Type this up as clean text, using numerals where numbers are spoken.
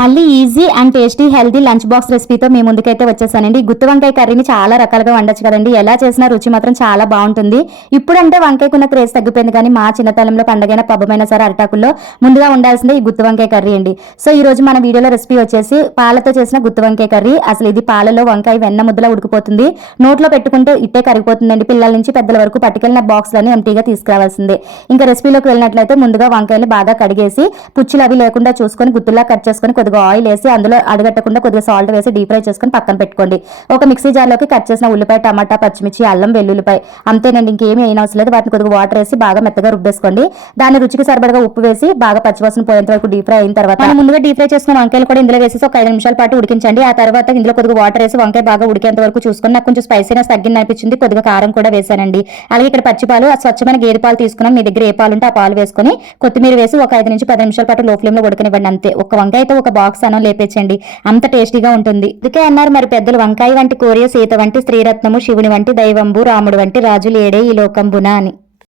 మళ్ళీ easy and tasty healthy lunch box రెసిపీతో మీ ముందుకైతే వచ్చేసానండి. గుత్తి వంకాయ కర్రీని చాలా రకాలుగా వండొచ్చు కదండి. ఎలా చేసినా రుచి మాత్రం చాలా బాగుంటుంది. ఇప్పుడంటే వంకాయకున్న క్రేజ్ తగ్గిపోయింది, కానీ మా చిన్నతనంలో పండగైన పబ్బమైనా సరే అరటాకుల్లో ముందుగా ఉండాల్సిందే ఈ గుత్తి వంకాయ కర్రీ అండి. సో ఈ రోజు మన వీడియోలో రెసిపీ వచ్చేసి పాలతో చేసిన గుత్తి వంకాయ కర్రీ. అసలు ఇది పాలలో వంకాయ వెన్న ముద్దలా ఉడికిపోతుంది. నోట్లో పెట్టుకుంటే ఇట్టే కరిగిపోతుందండి. పిల్లల నుంచి పెద్దల వరకు పట్టుకెళ్ళిన బాక్స్లని ఎంటీగా తీసుకురావాల్సిందే. ఇంకా రెసిపీలోకి వెళ్ళినట్లయితే ముందుగా వంకాయలు బాగా కడిగేసి పుచ్చులు అవి లేకుండా చూసుకొని గుత్తులా కట్ చేసుకొని కొద్దిగా ఆయిల్ వేసి అందులో అడగట్టకుండా కొద్దిగా సాల్ట్ వేసి డీప్ ఫ్రై చేసుకొని పక్కన పెట్టుకోండి. ఒక మిక్సీ జార్లోకి కట్ చేసిన ఉల్లిపాయ, టమాటా, పచ్చిమిర్చి, అల్లం, వెల్లుల్లిపాయ అంతేనండి. ఇంకేమీ అయిన అవసరం లేదు. వాటిని కొద్దిగా వాటర్ వేసి బాగా మెత్తగా రుబ్బేసుకోండి. దాన్ని రుచికి సరిపడగా ఉప్పు వేసి బాగా పచ్చివాసన పోయేంత వరకు డీప్ ఫ్రై అయిన తర్వాత మనం ముందుగా డీప్ ఫ్రై చేసుకున్న వంకాయలు కూడా ఇందులో వేసి ఒక 5 నిమిషాల పాటు ఉడికించండి. ఆ తర్వాత ఇందులో కొద్దిగా వాటర్ వేసి వంకాయ బాగా ఉడికేంత వరకు చూసుకొని నాకు కొంచెం స్పైసీనెస్ తగ్గింది అనిపించింది. కొద్దిగా కారం కూడా వేసానండి. అలాగే ఇక్కడ పచ్చిపాలు, స్వచ్ఛమైన గేదె పాలు తీసుకున్నాం. మీ దగ్గర ఏ పాలు ఉంటే ఆ పాలు వేసుకొని కొత్తిమీర వేసి ఒక 5 నుంచి 10 నిమిషాల పాటు లో ఫ్లేమ్ లో ఉడకనివ్వండి. అంతే. ఒక వంకాయ అయితే ఒక బాక్స్ అన్నం లేపేచ్చండి. అంత టేస్టీగా ఉంటుంది. అందుకే అన్నారు మరి పెద్దలు, వంకాయ వంటి కోరియ సీత వంటి స్త్రీరత్నము, శివుని వంటి దైవంబు, రాముడు వంటి రాజు లేడే ఈ లోకంబున అని.